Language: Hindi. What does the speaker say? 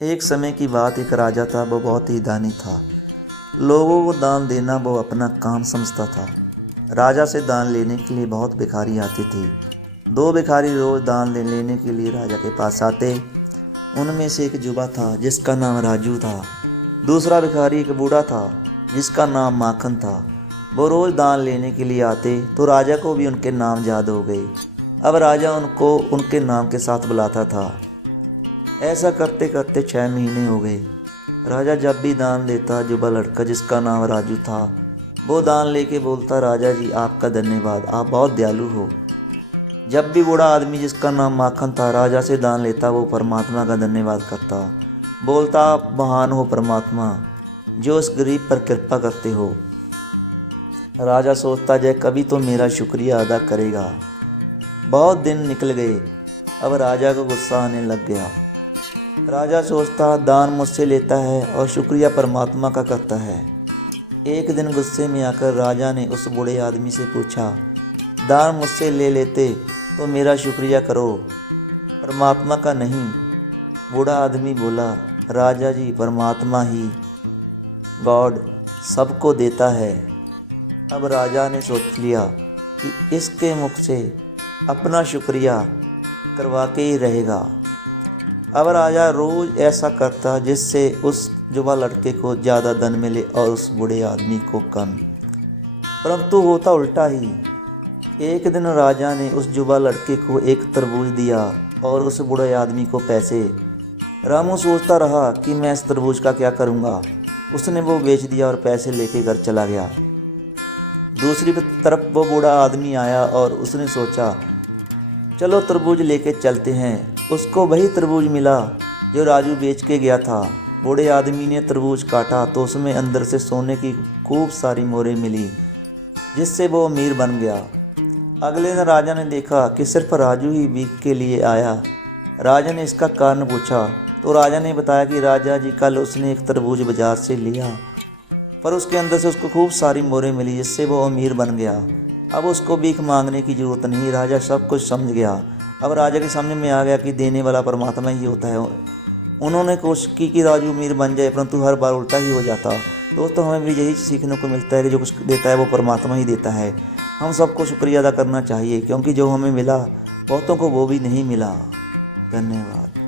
एक समय की बात, एक राजा था। वो बहुत ही दानी था। लोगों को दान देना वो अपना काम समझता था। राजा से दान लेने के लिए बहुत भिखारी आते थे। दो भिखारी रोज दान लेने के लिए राजा के पास आते। उनमें से एक युवा था जिसका नाम राजू था। दूसरा भिखारी एक बूढ़ा था जिसका नाम माखन था। वो रोज दान लेने के लिए आते तो राजा को भी उनके नाम याद हो गए। अब राजा उनको उनके नाम के साथ बुलाता था। ऐसा करते करते 6 महीने हो गए। राजा जब भी दान देता, युवा लड़का जिसका नाम राजू था वो दान लेके बोलता, राजा जी आपका धन्यवाद, आप बहुत दयालु हो। जब भी बूढ़ा आदमी जिसका नाम माखन था राजा से दान लेता, वो परमात्मा का धन्यवाद करता, बोलता, आप महान हो परमात्मा जो उस गरीब पर कृपा करते हो। राजा सोचता, जय कभी तो मेरा शुक्रिया अदा करेगा। बहुत दिन निकल गए। अब राजा को गुस्सा आने लग गया। राजा सोचता, दान मुझसे लेता है और शुक्रिया परमात्मा का करता है। एक दिन गुस्से में आकर राजा ने उस बूढ़े आदमी से पूछा, दान मुझसे ले लेते तो मेरा शुक्रिया करो, परमात्मा का नहीं। बूढ़ा आदमी बोला, राजा जी परमात्मा ही गॉड सबको देता है। अब राजा ने सोच लिया कि इसके मुख से अपना शुक्रिया करवा के ही रहेगा। अब राजा रोज ऐसा करता जिससे उस युवा लड़के को ज़्यादा धन मिले और उस बूढ़े आदमी को कम। परंतु होता उल्टा ही। एक दिन राजा ने उस युवा लड़के को एक तरबूज दिया और उस बूढ़े आदमी को पैसे। रामू सोचता रहा कि मैं इस तरबूज का क्या करूँगा। उसने वो बेच दिया और पैसे लेके घर चला गया। दूसरी तरफ वो बूढ़ा आदमी आया और उसने सोचा, चलो तरबूज लेके चलते हैं। उसको वही तरबूज मिला जो राजू बेच के गया था। बूढ़े आदमी ने तरबूज काटा तो उसमें अंदर से सोने की खूब सारी मोहरें मिली, जिससे वो अमीर बन गया। अगले दिन राजा ने देखा कि सिर्फ राजू ही भीख के लिए आया। राजा ने इसका कारण पूछा तो राजा ने बताया कि राजा जी कल उसने एक तरबूज बाजार से लिया, पर उसके अंदर से उसको खूब सारी मोहरें मिली, जिससे वो अमीर बन गया। अब उसको भीख मांगने की ज़रूरत नहीं। राजा सब कुछ समझ गया। अब राजा के सामने में आ गया कि देने वाला परमात्मा ही होता है। उन्होंने कोशिश की कि राजू अमीर बन जाए, परंतु हर बार उल्टा ही हो जाता। दोस्तों, हमें भी यही सीखने को मिलता है कि जो कुछ देता है वो परमात्मा ही देता है। हम सबको शुक्रिया अदा करना चाहिए, क्योंकि जो हमें मिला बहुतों को वो भी नहीं मिला। धन्यवाद।